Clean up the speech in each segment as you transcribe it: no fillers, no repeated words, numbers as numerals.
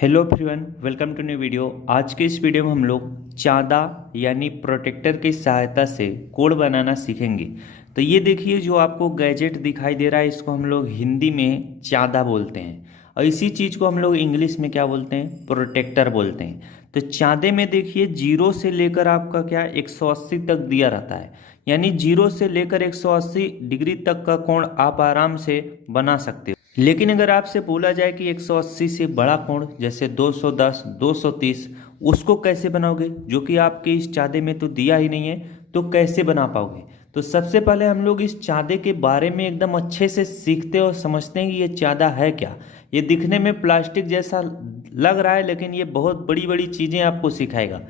Hello everyone, welcome to new video. आज के इस वीडियो में हम लोग चाँदा यानी प्रोटेक्टर की सहायता से कोड बनाना सीखेंगे। तो ये देखिए, जो आपको गैजेट दिखाई दे रहा है, इसको हम लोग हिंदी में चाँदा बोलते हैं और इसी चीज़ को हम लोग इंग्लिश में क्या बोलते हैं, प्रोटेक्टर बोलते हैं। तो चाँदे में देखिए, जीरो से लेकर आपका क्या 180 तक दिया रहता है, यानी जीरो से लेकर 180 डिग्री तक का कोण आप आराम से बना सकते हो। लेकिन अगर आपसे बोला जाए कि 180 से बड़ा कोण जैसे 210, 230, उसको कैसे बनाओगे, जो कि आपके इस चाँदे में तो दिया ही नहीं है, तो कैसे बना पाओगे। तो सबसे पहले हम लोग इस चाँदे के बारे में एकदम अच्छे से सीखते और समझते हैं कि ये चाँदा है क्या। ये दिखने में प्लास्टिक जैसा लग रहा है, लेकिन ये बहुत बड़ी बड़ी चीज़ें आपको सिखाएगा।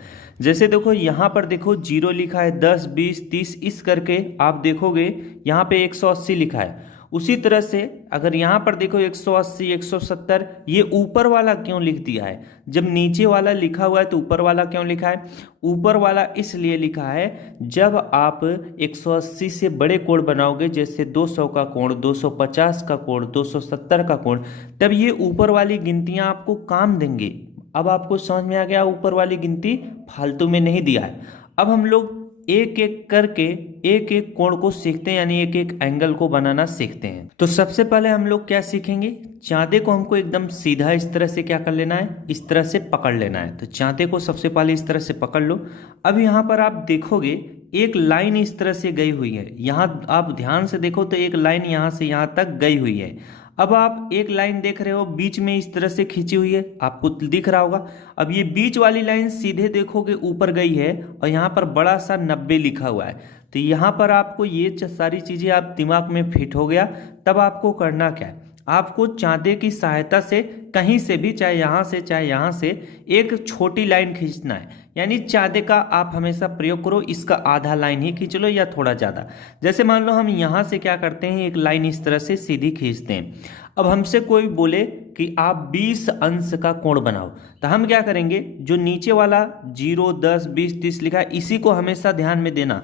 जैसे देखो, यहाँ पर देखो जीरो लिखा है, 10, 20, 30 इस करके आप देखोगे यहाँ पे 180 लिखा है। उसी तरह से अगर यहाँ पर देखो 180, 170, ये ऊपर वाला क्यों लिख दिया है। जब नीचे वाला लिखा हुआ है तो ऊपर वाला क्यों लिखा है। ऊपर वाला इसलिए लिखा है, जब आप 180 से बड़े कोण बनाओगे, जैसे 200 का कोण, 250 का कोण, 270 का कोण, तब ये ऊपर वाली गिनतियाँ आपको काम देंगे। अब आपको समझ में आ गया, ऊपर वाली गिनती फालतू में नहीं दिया है। अब हम लोग एक एक करके एक एक कोण को सीखते हैं, यानी एक एक एंगल को बनाना सीखते हैं। तो सबसे पहले हम लोग क्या सीखेंगे, चाँदे को हमको एकदम सीधा इस तरह से क्या कर लेना है, इस तरह से पकड़ लेना है। तो चाँदे को सबसे पहले इस तरह से पकड़ लो। अब यहाँ पर आप देखोगे एक लाइन इस तरह से गई हुई है। यहाँ आप ध्यान से देखो तो एक लाइन यहाँ से यहाँ तक गई हुई है। अब आप एक लाइन देख रहे हो बीच में इस तरह से खींची हुई है, आपको दिख रहा होगा। अब ये बीच वाली लाइन सीधे देखोगे ऊपर गई है और यहाँ पर बड़ा सा 90 लिखा हुआ है। तो यहाँ पर आपको ये सारी चीज़ें आप दिमाग में फिट हो गया। तब आपको करना क्या है, आपको चाँदे की सहायता से कहीं से भी, चाहे यहाँ से चाहे यहाँ से, एक छोटी लाइन खींचना है। यानी चाँदे का आप हमेशा प्रयोग करो, इसका आधा लाइन ही खींच लो या थोड़ा ज़्यादा। जैसे मान लो हम यहाँ से क्या करते हैं, एक लाइन इस तरह से सीधी खींचते हैं। अब हमसे कोई बोले कि आप 20 अंश का कोण बनाओ, तो हम क्या करेंगे, जो नीचे वाला 0, 10, 20, 30 लिखा है, इसी को हमेशा ध्यान में देना।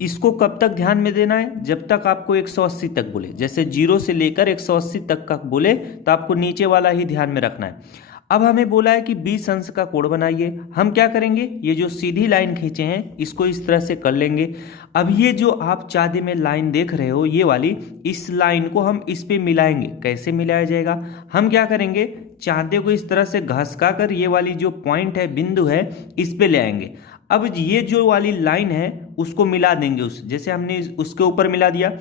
इसको कब तक ध्यान में देना है, जब तक आपको 180 तक बोले। जैसे 0 से लेकर 180 तक का बोले तो आपको नीचे वाला ही ध्यान में रखना है। अब हमें बोला है कि 20 अंश का कोण बनाइए। हम क्या करेंगे, ये जो सीधी लाइन खींचे हैं इसको इस तरह से कर लेंगे। अब ये जो आप चाँदे में लाइन देख रहे हो, ये वाली, इस लाइन को हम इस पे मिलाएंगे। कैसे मिलाया जाएगा, हम क्या करेंगे, चाँदे को इस तरह से घसका कर ये वाली जो पॉइंट है, बिंदु है, इस पे ले आएंगे। अब ये जो वाली लाइन है उसको मिला देंगे, उस जैसे हमने उसके ऊपर मिला दिया।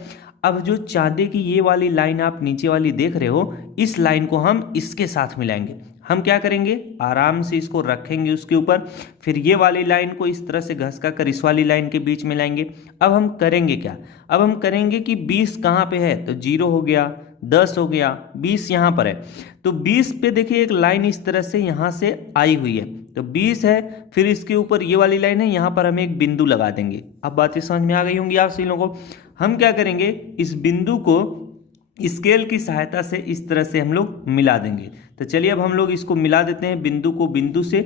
अब जो चाँदे की ये वाली लाइन आप नीचे वाली देख रहे हो, इस लाइन को हम इसके साथ मिलाएंगे। हम क्या करेंगे, आराम से इसको रखेंगे उसके ऊपर, फिर ये वाली लाइन को इस तरह से घसका कर इस वाली लाइन के बीच में लाएंगे। अब हम करेंगे क्या, अब हम करेंगे कि 20 कहाँ पे है, तो 0 हो गया, 10 हो गया, 20 यहाँ पर है। तो 20 पे देखिए एक लाइन इस तरह से यहाँ से आई हुई है, तो 20 है, फिर इसके ऊपर ये वाली लाइन है, यहाँ पर हम एक बिंदु लगा देंगे। अब बातें समझ में आ गई होंगी आप सभी लोगों को। हम क्या करेंगे, इस बिंदु को स्केल की सहायता से इस तरह से हम लोग मिला देंगे। तो चलिए अब हम लोग इसको मिला देते हैं बिंदु को बिंदु से।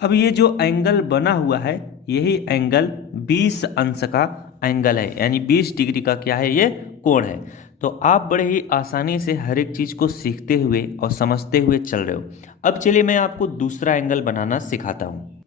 अब ये जो एंगल बना हुआ है, यही एंगल 20 अंश का एंगल है, यानी 20 डिग्री का क्या है, ये कोण है। तो आप बड़े ही आसानी से हर एक चीज़ को सीखते हुए और समझते हुए चल रहे हो। अब चलिए मैं आपको दूसरा एंगल बनाना सिखाता हूँ।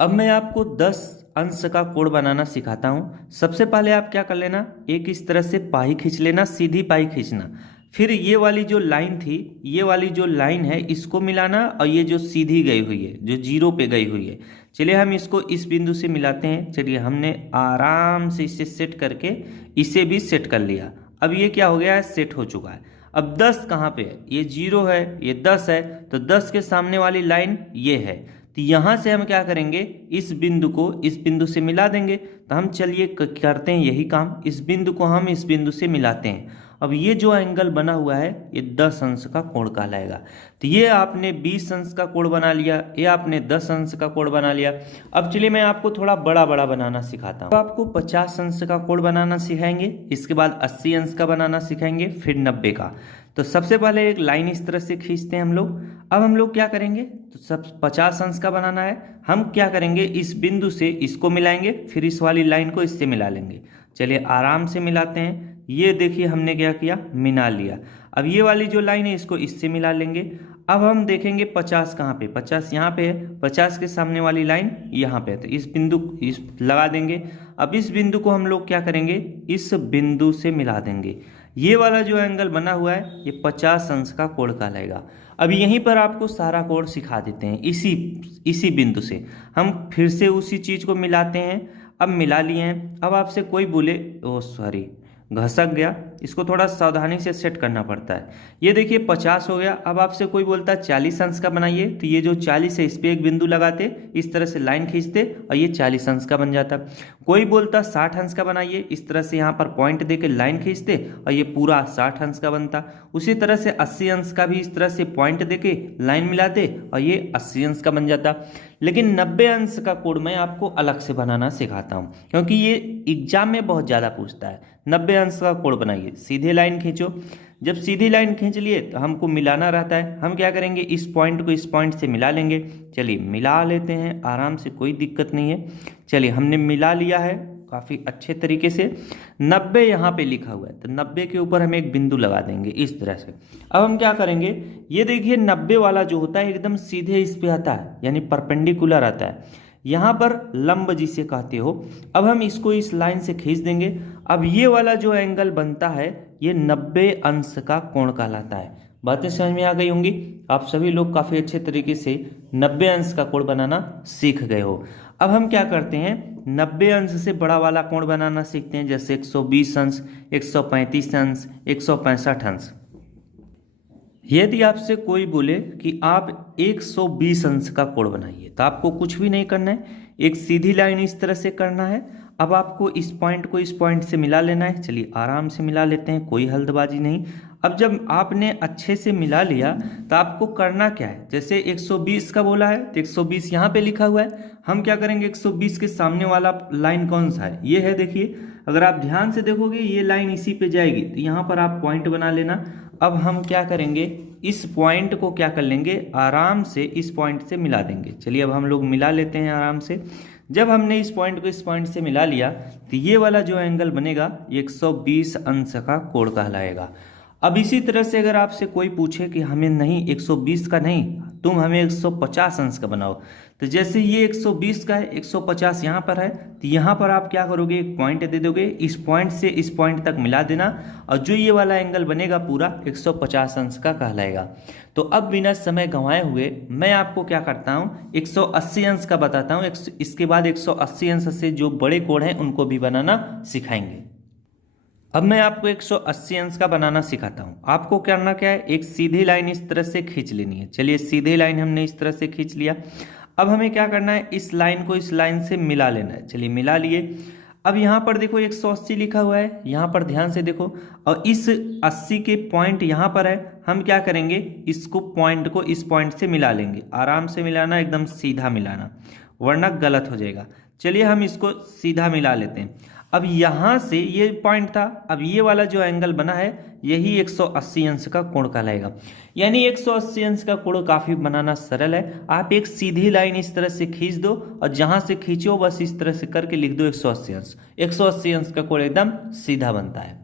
अब मैं आपको 10 अंश का कोण बनाना सिखाता हूँ। सबसे पहले आप क्या कर लेना, एक इस तरह से पाई खींच लेना, सीधी पाई खींचना। फिर ये वाली जो लाइन थी, ये वाली जो लाइन है, इसको मिलाना, और ये जो सीधी गई हुई है, जो 0 पे गई हुई है, चलिए हम इसको इस बिंदु से मिलाते हैं। चलिए हमने आराम से इसे सेट करके इसे भी सेट कर लिया। अब ये क्या हो गया है, सेट हो चुका है। अब 10 कहाँ पे है, ये 0 है, ये 10 है, तो 10 के सामने वाली लाइन ये है। तो यहाँ से हम क्या करेंगे, इस बिंदु को इस बिंदु से मिला देंगे। तो हम चलिए करते हैं यही काम, इस बिंदु को हम इस बिंदु से मिलाते हैं। अब ये जो एंगल बना हुआ है, ये 10 अंश का कोण कहलाएगा। तो ये आपने 20 अंश का कोण बना लिया, ये आपने 10 अंश का कोण बना लिया। अब चलिए मैं आपको थोड़ा बड़ा बड़ा बनाना सिखाता हूँ। तो आपको 50 अंश का कोण बनाना सिखाएंगे, इसके बाद 80 अंश का बनाना सिखाएंगे, फिर 90 का। तो सबसे पहले एक लाइन इस तरह से खींचते हैं हम लोग। अब हम लोग क्या करेंगे, तो सब 50 अंश का बनाना है। हम क्या करेंगे, इस बिंदु से इसको मिलाएंगे, फिर इस वाली लाइन को इससे मिला लेंगे। चलिए आराम से मिलाते हैं। ये देखिए हमने क्या किया, मिला लिया। अब ये वाली जो लाइन है इसको इससे मिला लेंगे। अब हम देखेंगे 50 कहाँ पे, 50 यहाँ पे है, 50 के सामने वाली लाइन यहाँ पे है, तो इस बिंदु इस लगा देंगे। अब इस बिंदु को हम लोग क्या करेंगे, इस बिंदु से मिला देंगे। ये वाला जो एंगल बना हुआ है ये 50 अंश का कोण कहलाएगा। अब यहीं पर आपको सारा कोण सिखा देते हैं, इसी बिंदु से हम फिर से उसी चीज़ को मिलाते हैं। अब मिला लिए हैं। अब आपसे कोई बोले, ओ सॉरी घसक गया, इसको थोड़ा सावधानी से सेट करना पड़ता है। ये देखिए 50 हो गया। अब आपसे कोई बोलता है 40 अंश का बनाइए, तो ये जो 40 है इस पर एक बिंदु लगाते, इस तरह से लाइन खींचते और ये 40 अंश का बन जाता। कोई बोलता 60 अंश का बनाइए, इस तरह से यहाँ पर पॉइंट दे के लाइन खींचते और ये पूरा 60 अंश का बनता। उसी तरह से 80 अंश का भी इस तरह से पॉइंट दे के लाइन मिलाते और ये 80 अंश का बन जाता। लेकिन 90 अंश का कोण मैं आपको अलग से बनाना सिखाता हूँ, क्योंकि ये एग्जाम में बहुत ज़्यादा पूछता है। 90 अंश का कोण बनाइए, सीधे लाइन खींचो। जब सीधी लाइन खींच लिए तो हमको मिलाना रहता है। हम क्या करेंगे, इस पॉइंट को इस पॉइंट से मिला लेंगे। चलिए मिला लेते हैं आराम से, कोई दिक्कत नहीं है। चलिए हमने मिला लिया है काफ़ी अच्छे तरीके से। 90 यहाँ पे लिखा हुआ है, तो 90 के ऊपर हम एक बिंदु लगा देंगे इस तरह से। अब हम क्या करेंगे, ये देखिए 90 वाला जो होता है एकदम सीधे इस पे आता है, यानी परपेंडिकुलर आता है। यहाँ पर लंब जिसे कहते हो। अब हम इसको इस लाइन से खींच देंगे। अब ये वाला जो एंगल बनता है ये 90 अंश का कोण कहलाता है। बातें समझ में आ गई होंगी। आप सभी लोग काफ़ी अच्छे तरीके से 90 अंश का कोण बनाना सीख गए हो। अब हम क्या करते हैं, 90 अंश से बड़ा वाला कोण बनाना सीखते हैं, जैसे 120 अंश, 135 अंश, 165 अंश। यदि आपसे कोई बोले कि आप 120 अंश का कोण बनाइए, तो आपको कुछ भी नहीं करना है, एक सीधी लाइन इस तरह से करना है। अब आपको इस पॉइंट को इस पॉइंट से मिला लेना है। चलिए आराम से मिला लेते हैं, कोई हल्दबाजी नहीं। अब जब आपने अच्छे से मिला लिया तो आपको करना क्या है, जैसे 120 का बोला है तो 120 यहाँ पे लिखा हुआ है। हम क्या करेंगे, 120 के सामने वाला लाइन कौन सा है, ये है। देखिए अगर आप ध्यान से देखोगे ये लाइन इसी पे जाएगी, तो यहाँ पर आप पॉइंट बना लेना। अब हम क्या करेंगे, इस पॉइंट को क्या कर लेंगे, आराम से इस पॉइंट से मिला देंगे। चलिए अब हम लोग मिला लेते हैं आराम से। जब हमने इस पॉइंट को इस पॉइंट से मिला लिया तो ये वाला जो एंगल बनेगा 120 अंश का कोण कहलाएगा। अब इसी तरह से अगर आपसे कोई पूछे कि हमें नहीं 120 का नहीं, तुम हमें 150 अंश का बनाओ, तो जैसे ये 120 का है, 150 यहाँ पर है, तो यहाँ पर आप क्या करोगे, एक पॉइंट दे दोगे, इस पॉइंट से इस पॉइंट तक मिला देना, और जो ये वाला एंगल बनेगा पूरा 150 अंश का कहलाएगा। तो अब बिना समय गंवाए हुए मैं आपको क्या करता हूँ, 180 अंश का बताता हूँ। इसके बाद 180 अंश से जो बड़े कोण हैं उनको भी बनाना सिखाएंगे। अब मैं आपको 180 अंश का बनाना सिखाता हूँ। आपको करना क्या है, एक सीधी लाइन इस तरह से खींच लेनी है। चलिए सीधी लाइन हमने इस तरह से खींच लिया। अब हमें क्या करना है, इस लाइन को इस लाइन से मिला लेना है। चलिए मिला लिए। अब यहाँ पर देखो 180 लिखा हुआ है, यहाँ पर ध्यान से देखो, और इस 80 के पॉइंट यहाँ पर है। हम क्या करेंगे, इसको पॉइंट को इस पॉइंट से मिला लेंगे। आराम से मिलाना, एकदम सीधा मिलाना, वरना गलत हो जाएगा। चलिए हम इसको सीधा मिला लेते हैं। अब यहाँ से ये पॉइंट था, अब ये वाला जो एंगल बना है यही 180 अंश का कोण कहलाएगा। यानी 180 अंश का कोण काफ़ी बनाना सरल है। आप एक सीधी लाइन इस तरह से खींच दो, और जहाँ से खींचो बस इस तरह से करके लिख दो 180 अंश। 180 अंश का कोण एकदम सीधा बनता है।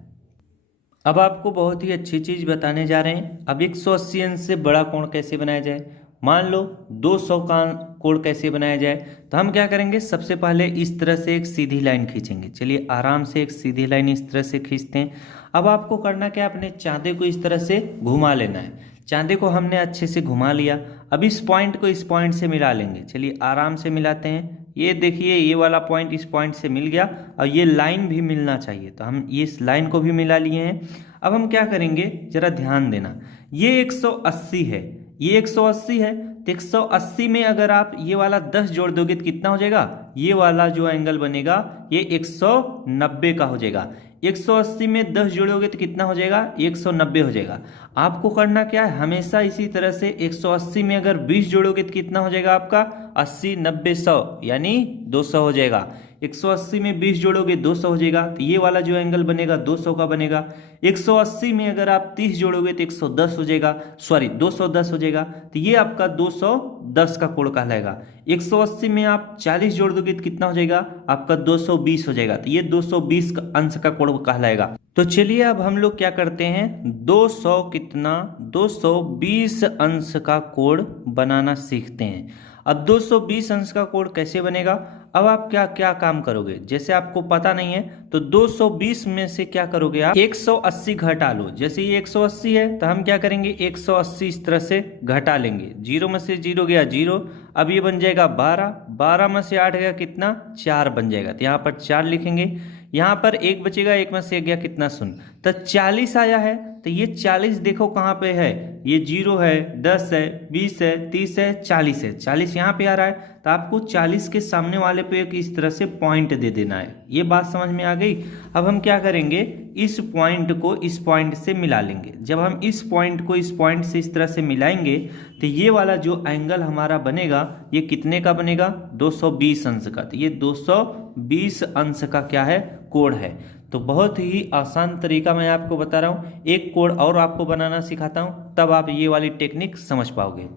अब आपको बहुत ही अच्छी चीज़ बताने जा रहे हैं। अब 180 अंश से बड़ा कोण कैसे बनाया जाए, मान लो 200 का कोण कैसे बनाया जाए, तो हम क्या करेंगे, सबसे पहले इस तरह से एक सीधी लाइन खींचेंगे। चलिए आराम से एक सीधी लाइन इस तरह से खींचते हैं। अब आपको करना क्या, अपने चांदे को इस तरह से घुमा लेना है। चांदे को हमने अच्छे से घुमा लिया। अब इस पॉइंट को इस पॉइंट से मिला लेंगे। चलिए आराम से मिलाते हैं। ये देखिए ये वाला पॉइंट इस पॉइंट से मिल गया, और ये लाइन भी मिलना चाहिए, तो हम इस लाइन को भी मिला लिए हैं। अब हम क्या करेंगे, जरा ध्यान देना, ये 180 है, ये 180 है, तो 180 में अगर आप ये वाला 10 जोड़ दोगे तो कितना हो जाएगा, ये वाला जो एंगल बनेगा ये 190 का हो जाएगा। 180 में 10 जोड़ोगे तो कितना हो जाएगा, 190 हो जाएगा। आपको करना क्या है, हमेशा इसी तरह से 180 में अगर 20 जोड़ोगे तो कितना हो जाएगा आपका, 80, 90, 100, यानी 200 हो जाएगा। 180 में 20 जोड़ोगे 200 हो जाएगा, तो ये वाला जो एंगल बनेगा 200 का बनेगा। 180 में अगर आप 30 जोड़ोगे तो 110 हो जाएगा, सॉरी 210 हो जाएगा, तो ये आपका 210 का कोण कहलाएगा। 180 में आप 40 जोड़ दोगे तो कितना हो जाएगा, आपका 220 हो जाएगा, तो ये 220 का अंश का कोण कहलाएगा। तो चलिए अब हम लोग क्या करते हैं, 220 अंश का कोण बनाना सीखते हैं। अब 220 अंश का कोण कैसे बनेगा, अब आप क्या क्या काम करोगे, जैसे आपको पता नहीं है तो 220 में से क्या करोगे आप 180 घटा लो। जैसे ये 180 है तो हम क्या करेंगे 180 इस तरह से घटा लेंगे, 0 में से 0 गया 0, अब ये बन जाएगा 12, 12 में से 8 गया कितना 4 बन जाएगा, तो यहाँ पर 4 लिखेंगे, यहाँ पर 1 बचेगा, 1 में से 1 गया कितना 0, तो 40 आया है। तो ये 40 देखो कहाँ पे है, ये 0 है, 10 है, 20 है, 30 है, 40 है, 40 यहाँ पे आ रहा है, तो आपको 40 के सामने वाले पे एक इस तरह से पॉइंट दे देना है। ये बात समझ में आ गई। अब हम क्या करेंगे, इस पॉइंट को इस पॉइंट से मिला लेंगे। जब हम इस पॉइंट को इस पॉइंट से इस तरह से मिलाएंगे तो ये वाला जो एंगल हमारा बनेगा ये कितने का बनेगा, 220 अंश का। तो ये 220 अंश का क्या है, कोण है। तो बहुत ही आसान तरीका मैं आपको बता रहा हूँ। एक कोण और आपको बनाना सिखाता हूँ, तब आप ये वाली टेक्निक समझ पाओगे।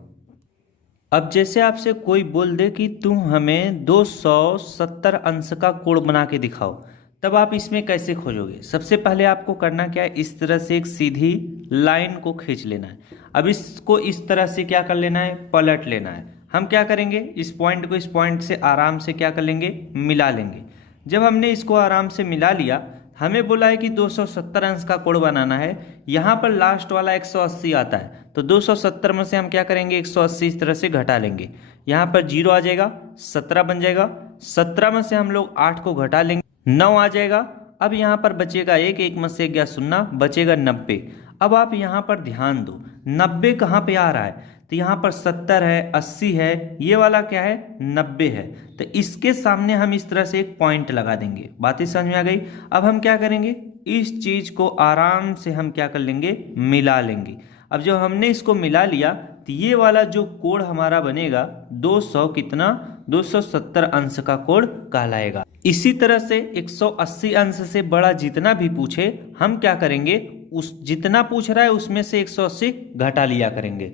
अब जैसे आपसे कोई बोल दे कि तुम हमें 270 अंश का कोण बना के दिखाओ, तब आप इसमें कैसे खोजोगे। सबसे पहले आपको करना क्या है, इस तरह से एक सीधी लाइन को खींच लेना है। अब इसको इस तरह से क्या कर लेना है, पलट लेना है। हम क्या करेंगे, इस पॉइंट को इस पॉइंट से आराम से क्या कर लेंगे, मिला लेंगे। जब हमने इसको आराम से मिला लिया, हमें बोला है कि 270 अंश का कोण बनाना है। यहाँ पर लास्ट वाला 180 आता है, तो 270 में से हम क्या करेंगे 180 इस तरह से घटा लेंगे। यहाँ पर 0 आ जाएगा, 17 बन जाएगा। 17 में से हम लोग 8 को घटा लेंगे, 9 आ जाएगा। अब यहाँ पर बचेगा 1, 1 में से गया 0, बचेगा 90। अब आप यहाँ पर ध्यान दो, 90 कहाँ पे आ रहा है, तो यहाँ पर 70 है, 80 है, ये वाला क्या है 90 है। तो इसके सामने हम इस तरह से एक पॉइंट लगा देंगे। बातें समझ में आ गई। अब हम क्या करेंगे, इस चीज को आराम से हम क्या कर लेंगे, मिला लेंगे। अब जब हमने इसको मिला लिया तो ये वाला जो कोण हमारा बनेगा 270 अंश का कोण कहलाएगा। इसी तरह से 180 अंश से बड़ा जितना भी पूछे, हम क्या करेंगे, उस जितना पूछ रहा है उसमें से 180 घटा लिया करेंगे।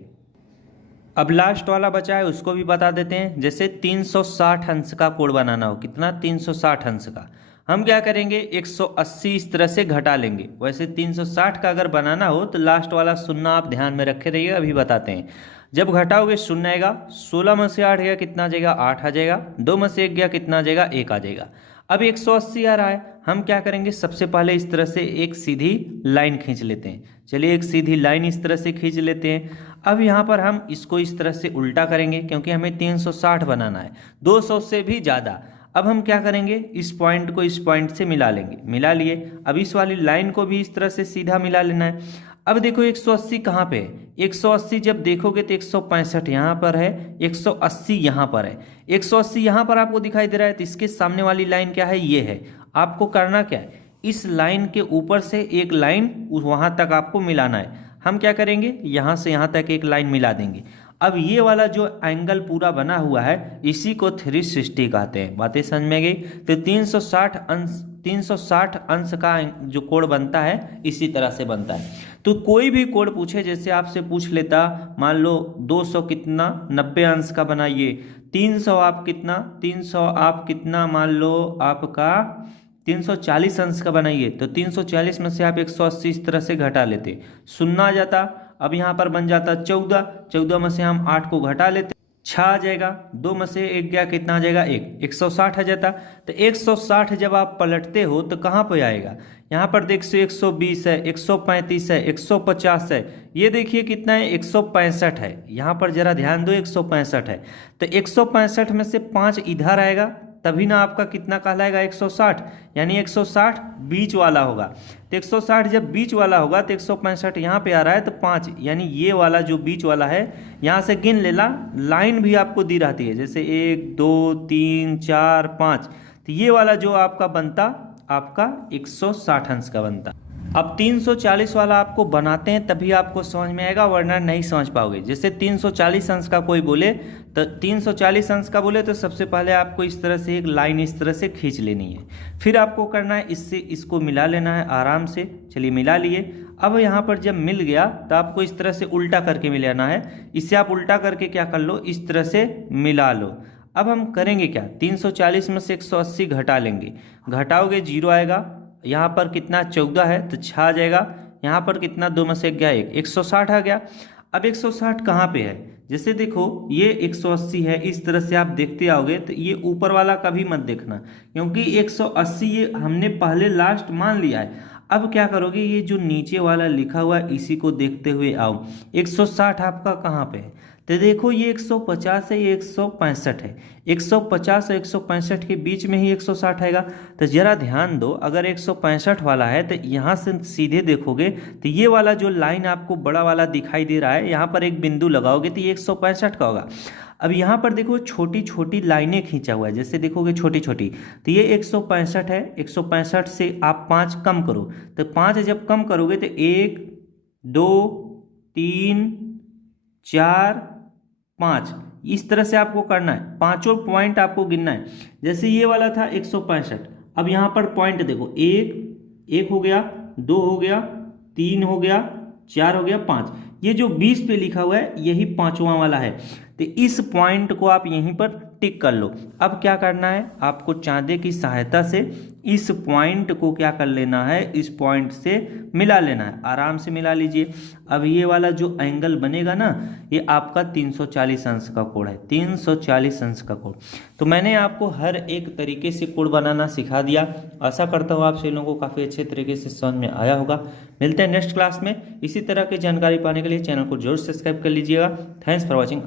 अब लास्ट वाला बचा है उसको भी बता देते हैं। जैसे 360 अंश का कोण बनाना हो, कितना 360 अंश का, हम क्या करेंगे 180 इस तरह से घटा लेंगे। वैसे 360 का अगर बनाना हो तो लास्ट वाला 0 आप ध्यान में रखे रहिएगा, अभी बताते हैं। जब घटाओगे 0 आएगा, 16 में से 8 गया कितना आ जाएगा, 8 आ जाएगा। 2 में से 1 गया कितना आ जाएगा, 1 आ जाएगा। अब 180 आ रहा है, हम क्या करेंगे, सबसे पहले इस तरह से एक सीधी लाइन खींच लेते हैं। चलिए एक सीधी लाइन इस तरह से खींच लेते हैं। अब यहाँ पर हम इसको इस तरह से उल्टा करेंगे, क्योंकि हमें 360 बनाना है, 200 से भी ज़्यादा। अब हम क्या करेंगे, इस पॉइंट को इस पॉइंट से मिला लेंगे, मिला लिए। अब इस वाली लाइन को भी इस तरह से सीधा मिला लेना है। अब देखो 180 कहाँ पे है, 180 जब देखोगे तो 165 यहाँ पर है, 180 यहाँ पर है, 180 यहाँ पर आपको दिखाई दे रहा है। तो इसके सामने वाली लाइन क्या है, ये है। आपको करना क्या है, इस लाइन के ऊपर से एक लाइन वहाँ तक आपको मिलाना है। हम क्या करेंगे, यहाँ से यहाँ तक एक लाइन मिला देंगे। अब ये वाला जो एंगल पूरा बना हुआ है इसी को 360 कहते हैं। बातें समझ में गई। तो 360 अंश का जो कोण बनता है इसी तरह से बनता है। तो कोई भी कोण पूछे, जैसे आपसे पूछ लेता, मान लो 200 कितना 90 अंश का बनाइए, 300 आप कितना 300 आप कितना मान लो आपका 340 अंश का बनाइए, तो 340 में से आप 180 इस तरह से घटा लेते, 0 आ जाता। अब यहाँ पर बन जाता 14, 14 में से हम 8 को घटा लेते, 6 आ जाएगा। 2 में से 1 गया कितना आ जाएगा, 1, 160 आ जाता। तो 160 जब आप पलटते हो तो कहाँ पे आएगा, यहाँ पर देखिए 120 है, 135 है, 150 है, ये देखिए कितना है 165 है। यहाँ पर जरा ध्यान दो 165 है। तो 165 में से 5 इधर आएगा, तभी ना आपका कितना कहलाएगा 160, यानी 160 बीच वाला होगा। तो 160 जब बीच वाला होगा तो 165 यहाँ पे आ रहा है, तो 5 यानी ये वाला जो बीच वाला है यहाँ से गिन लेला। लाइन भी आपको दी रहती है, जैसे 1 2 3 4 5, तो ये वाला जो आपका बनता आपका 160 अंश का बनता। अब 340 वाला आपको बनाते हैं तभी आपको समझ में आएगा, वरना नहीं समझ पाओगे। जैसे 340 अंश का कोई बोले तो 340 अंश का बोले तो सबसे पहले आपको इस तरह से एक लाइन इस तरह से खींच लेनी है, फिर आपको करना है इससे इसको मिला लेना है आराम से। चलिए मिला लिए। अब यहाँ पर जब मिल गया तो आपको इस तरह से उल्टा करके मिलाना है। इससे आप उल्टा करके क्या कर लो, इस तरह से मिला लो। अब हम करेंगे क्या, 340 में से 180 घटा लेंगे, घटाओगे 0 आएगा। यहाँ पर कितना 14 है तो 6 आ जाएगा। यहाँ पर कितना 2 में से गया 1, 160 आ गया। अब 160 कहाँ पे है, जैसे देखो ये 180 है, इस तरह से आप देखते आओगे तो ये ऊपर वाला कभी मत देखना, क्योंकि 180 ये हमने पहले लास्ट मान लिया है। अब क्या करोगे, ये जो नीचे वाला लिखा हुआ है इसी को देखते हुए आओ। 160 आपका कहाँ पे है, तो देखो ये 150 है, ये 165 है। 150 और 165 के बीच में ही 160 आएगा। तो जरा ध्यान दो, अगर 165 वाला है तो यहाँ से सीधे देखोगे तो ये वाला जो लाइन आपको बड़ा वाला दिखाई दे रहा है, यहाँ पर एक बिंदु लगाओगे तो ये 165 का होगा। अब यहाँ पर देखो छोटी छोटी लाइनें खींचा हुआ है, जैसे देखोगे छोटी छोटी, तो ये 165 है। 165 से आप 5 कम करो, तो 5 जब कम करोगे तो 1 2 3 4 5 इस तरह से आपको करना है। पांचों पॉइंट आपको गिनना है। जैसे ये वाला था 165, अब यहाँ पर पॉइंट देखो, 1 हो गया, 2 हो गया, 3 हो गया, 4 हो गया, 5। ये जो 20 पे लिखा हुआ है यही पांचवा वाला है, तो इस पॉइंट को आप यहीं पर टिक कर लो। अब क्या करना है, आपको चांदे की सहायता से इस पॉइंट को क्या कर लेना है, इस पॉइंट से मिला लेना है। आराम से मिला लीजिए। अब ये वाला जो एंगल बनेगा ना, ये आपका 340 अंश का कोण है, 340 अंश का कोण। तो मैंने आपको हर एक तरीके से कोण बनाना सिखा दिया। आशा करता हूँ आप सभी लोगों को काफ़ी अच्छे तरीके से समझ में आया होगा। मिलते हैं नेक्स्ट क्लास में। इसी तरह की जानकारी पाने के लिए चैनल को जरूर सब्सक्राइब कर लीजिएगा। Thanks for watching.